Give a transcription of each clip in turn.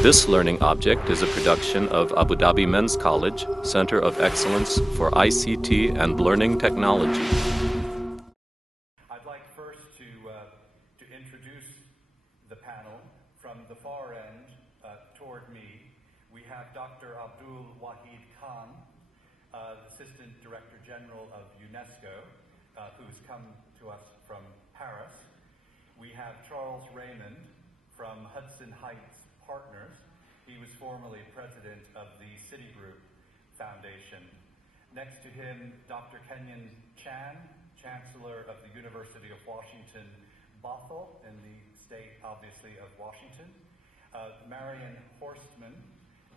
This learning object is a production of Abu Dhabi Men's College, Center of Excellence for ICT and Learning Technology. I'd like first to introduce the panel. From the far end toward me, we have Dr. Abdul Wahid Khan, Assistant Director General of UNESCO, who's come to us from Paris. We have Charles Raymond from Hudson Heights Partners. He was formerly president of the Citigroup Foundation. Next to him, Dr. Kenyon Chan, Chancellor of the University of Washington, Bothell, in the state, obviously, of Washington. Marion Horstman,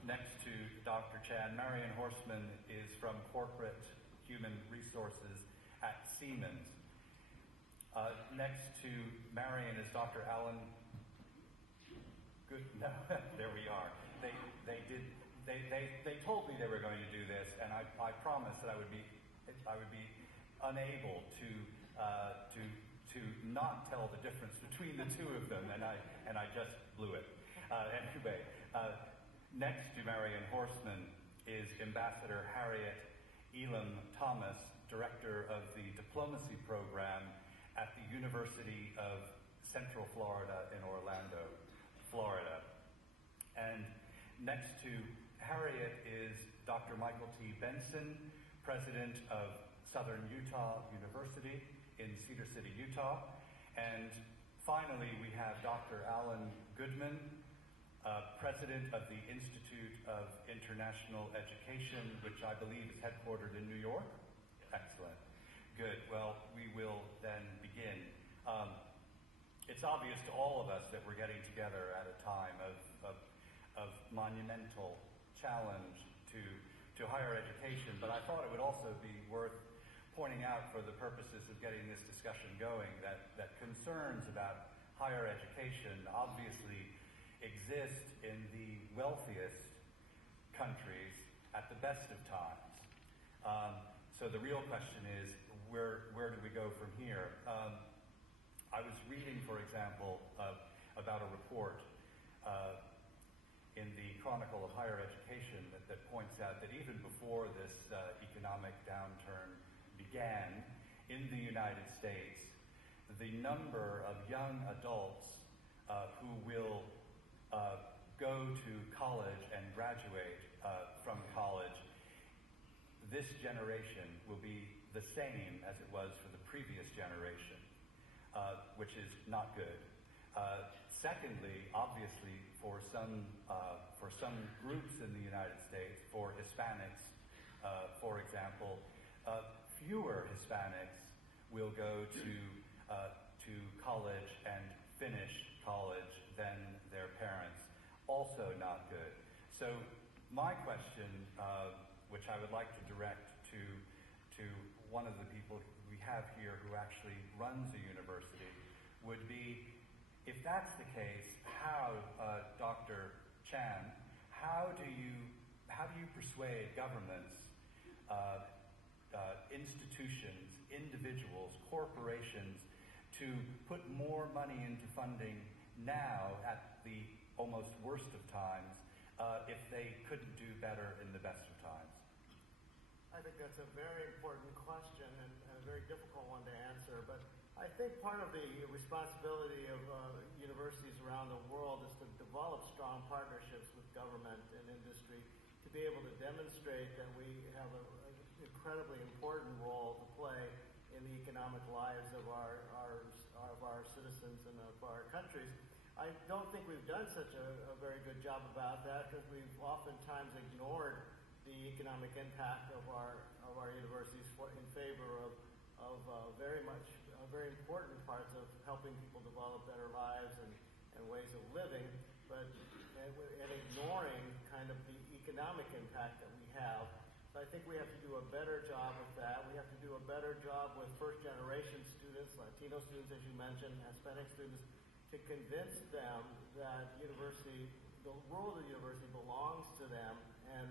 next to Dr. Chan. Marion Horstman is from Corporate Human Resources at Siemens. Next to Marion is Dr. Alan. Good. No, there we are. They told me they were going to do this, and I promised that I would be unable to not tell the difference between the two of them, and I just blew it. Anyway, next to Marion Horstman is Ambassador Harriet Elam Thomas, Director of the Diplomacy Program at the University of Central Florida in Orlando, Florida. And next to Harriet is Dr. Michael T. Benson, President of Southern Utah University in Cedar City, Utah. And finally, we have Dr. Alan Goodman, President of the Institute of International Education, which I believe is headquartered in New York. Excellent. Good. Well, we will then begin. It's obvious to all of us that we're getting together at a time of monumental challenge to higher education, but I thought it would also be worth pointing out, for the purposes of getting this discussion going, that concerns about higher education obviously exist in the wealthiest countries at the best of times. So the real question is, where do we go from here? I was reading, for example, about a report in the Chronicle of Higher Education that points out that even before this economic downturn began in the United States, the number of young adults who will go to college and graduate from college, this generation will be the same as it was for the previous generation, which is not good. Secondly, obviously, for some groups in the United States, for Hispanics, for example, fewer Hispanics will go to college and finish college than their parents. Also not good. So my question, which I would like to direct to one of the people we have here who actually runs a university, would be, if that's the case, how, Dr. Chan, how do you persuade governments, institutions, individuals, corporations to put more money into funding now at the almost worst of times if they couldn't do better in the best of times? I think that's a very important question and a very difficult one to answer, but I think part of the responsibility of universities around the world is to develop strong partnerships with government and industry to be able to demonstrate that we have an incredibly important role to play in the economic lives of our citizens and of our countries. I don't think we've done such a very good job about that, because we've oftentimes ignored the economic impact of our universities in favor of very important parts of helping people develop better lives and ways of living, and ignoring kind of the economic impact that we have. So I think we have to do a better job with that. We have to do a better job with first-generation students, Latino students, as you mentioned, Hispanic students, to convince them that the role of the university belongs to them, and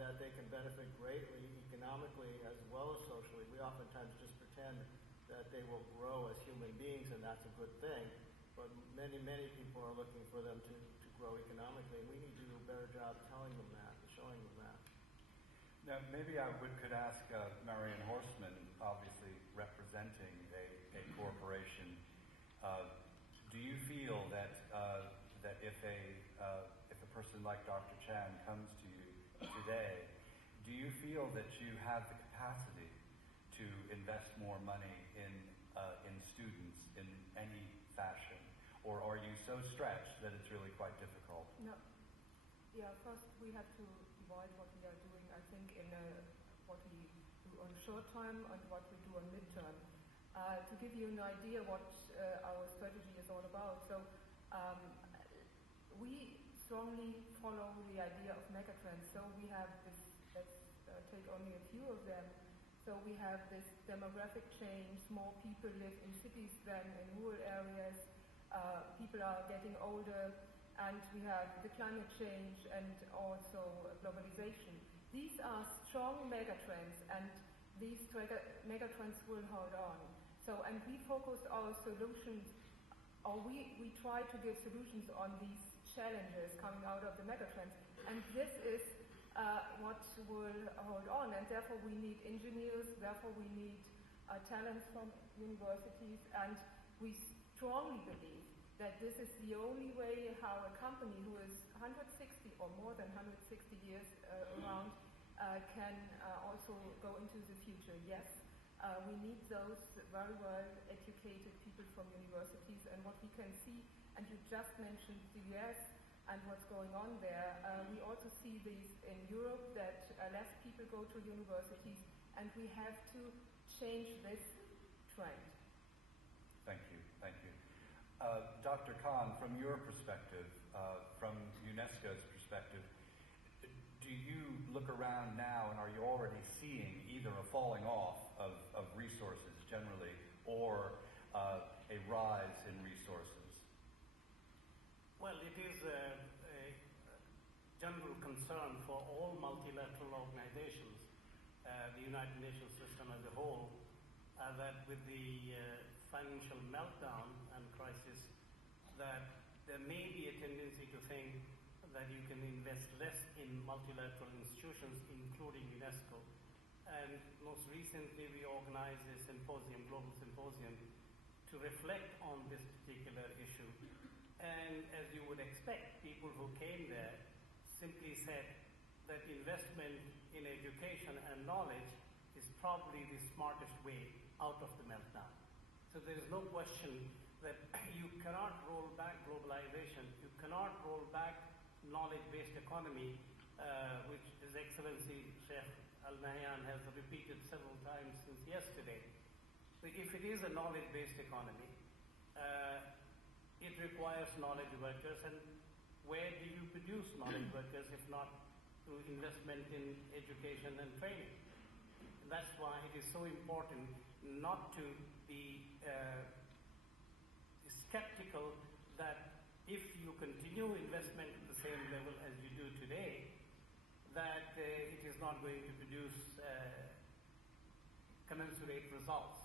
that they can benefit greatly economically as well as socially. We oftentimes just pretend that they will grow as human beings, and that's a good thing. But many people are looking for them to grow economically. We Now, maybe I could ask Marion Horstman, obviously representing a corporation. Do you feel that that if a person like Dr. Chan comes to you today, do you feel that you have the capacity to invest more money in students in any fashion, or are you so stretched that it's really quite difficult? No. Yeah. First, we have to divide what we are doing. I think in what we do on short term and what we do on midterm. To give you an idea what our strategy is all about. So we strongly follow the idea of megatrends. So we have this. Let's take only a few of them. So we have this demographic change. More people live in cities than in rural areas. People are getting older. And we have the climate change and also globalization. These are strong megatrends, and these megatrends will hold on. So, and we focus our solutions, or we try to give solutions on these challenges coming out of the megatrends. And this is what will hold on, and therefore we need engineers, therefore we need talents from universities, and we strongly believe that this is the only way how a company who is 160 or more than 160 years around can also go into the future. Yes, we need those very well educated people from universities, and what we can see, and you just mentioned the US and what's going on there, we also see these in Europe that less people go to universities, and we have to change this trend. Thank you. Thank you. Dr. Khan, from your perspective, from UNESCO's perspective, do you look around now and are you already seeing either a falling off of resources generally or a rise in resources? Well, it is a general concern for all multilateral organizations, the United Nations system as a whole, that with the financial meltdown and crisis, that there may be a tendency to think that you can invest less in multilateral institutions, including UNESCO. And most recently, we organized a symposium, global symposium, to reflect on this particular issue. And as you would expect, people who came there simply said that investment in education and knowledge is probably the smartest way out of the meltdown. So there is no question that you cannot roll back globalization, you cannot roll back knowledge-based economy, which His Excellency Sheikh Al-Nahyan has repeated several times since yesterday. So if it is a knowledge-based economy, it requires knowledge workers, and where do you produce knowledge workers if not through investment in education and training? And that's why it is so important not to be skeptical that if you continue investment at the same level as you do today, that it is not going to produce commensurate results.